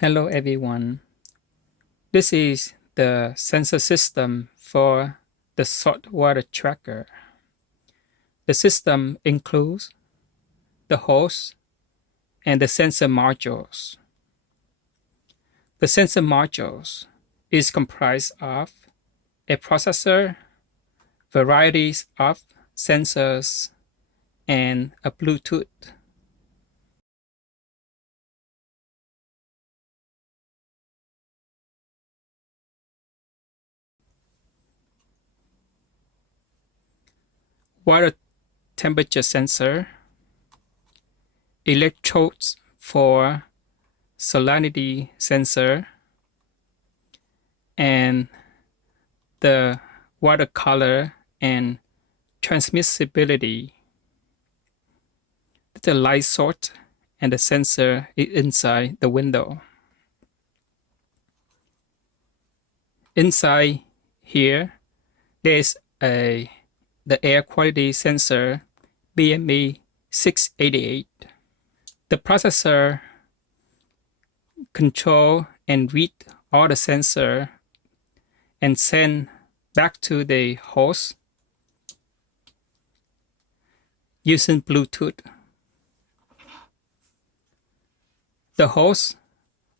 Hello everyone. This is the sensor system for the saltwater tracker. The system includes the host and the sensor modules. The sensor modules is comprised of a processor, varieties of sensors, and a Bluetooth. Water temperature sensor, electrodes for salinity sensor, and the water color and transmissibility. The light source and the sensor is inside the window. Inside here, there's the air quality sensor BME 688. The processor control and read all the sensor and send back to the host using Bluetooth. The host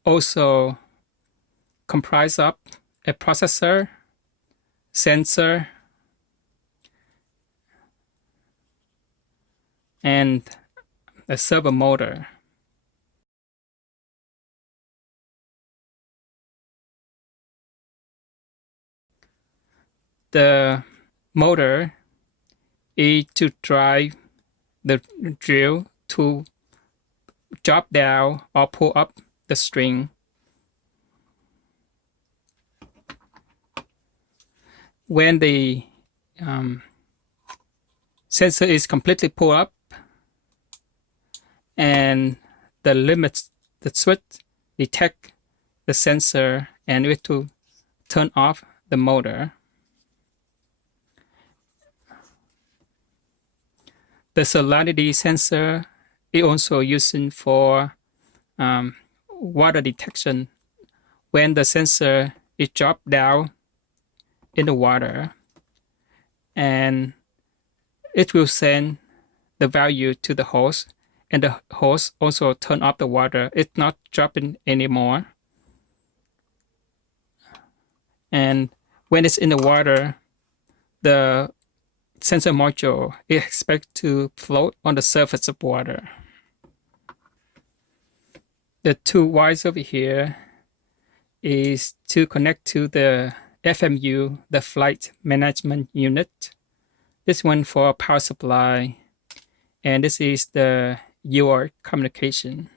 also comprises of a processor, sensor, and a servo motor. The motor is to drive the drill to drop down or pull up the string. When the sensor is completely pulled up and the switch detect the sensor and it to turn off the motor. The salinity sensor is also used for water detection. When the sensor is dropped down in the water, and it will send the value to the host, and the host also turn off the water. It's not dropping anymore. And when it's in the water, the sensor module is expected to float on the surface of water. The two wires over here is to connect to the FMU, the flight management unit. This one for power supply, and this is the UART communication.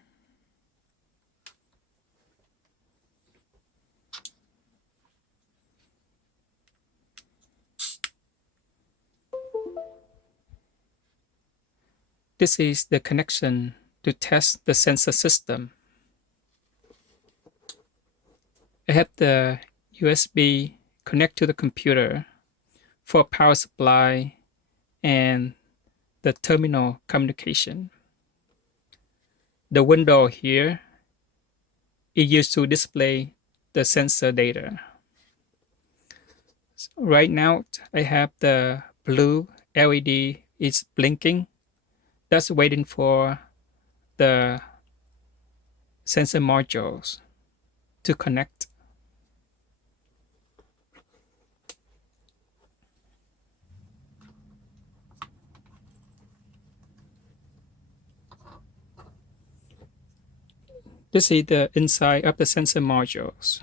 This is the connection to test the sensor system. I have the USB connect to the computer for power supply and the terminal communication. The window here is used to display the sensor data. So right now, I have the blue LED is blinking. That's waiting for the sensor modules to connect. This is the inside of the sensor modules.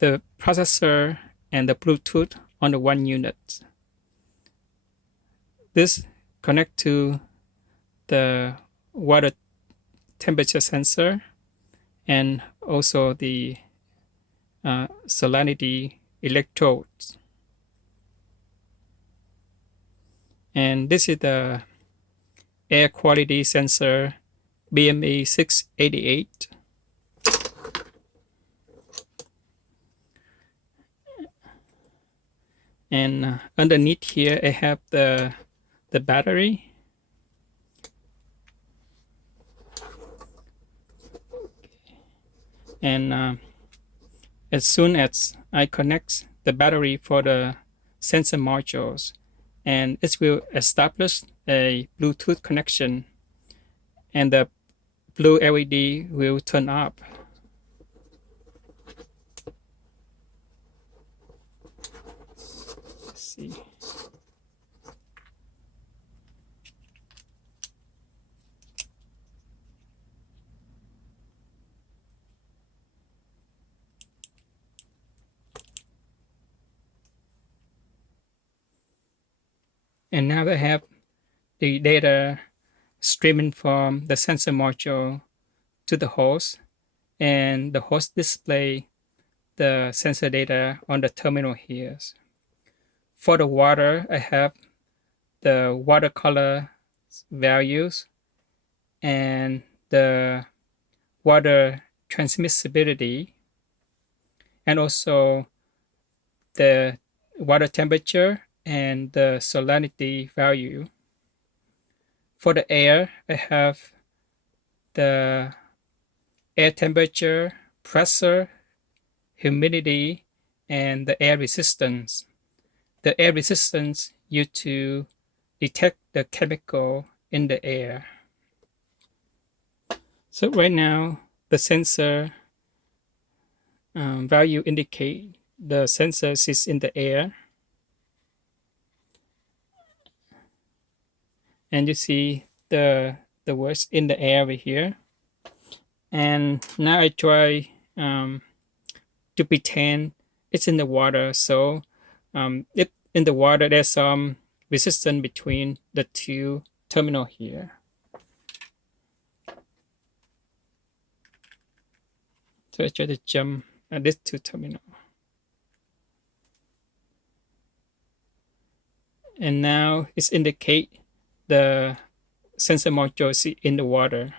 The processor and the Bluetooth on the one unit. This connect to the water temperature sensor and also the salinity electrodes. And this is the air quality sensor BME 688. And underneath here, I have the battery. And as soon as I connect the battery for the sensor modules, and it will establish a Bluetooth connection, and the blue LED will turn up. Let's see. And now I have the data streaming from the sensor module to the host, and the host display the sensor data on the terminal here. For the water, I have the watercolor values and the water transmissibility, and also the water temperature and the salinity value. For the air, I have the air temperature, pressure, humidity, and the air resistance. The air resistance used to detect the chemical in the air. So right now, the sensor value indicate the sensor is in the air. And you see the words in the air over here. And now I try to pretend it's in the water. So if in the water, there's some resistance between the two terminal here. So I try to jump at these two terminal. And now it's indicate the sensor module is in the water.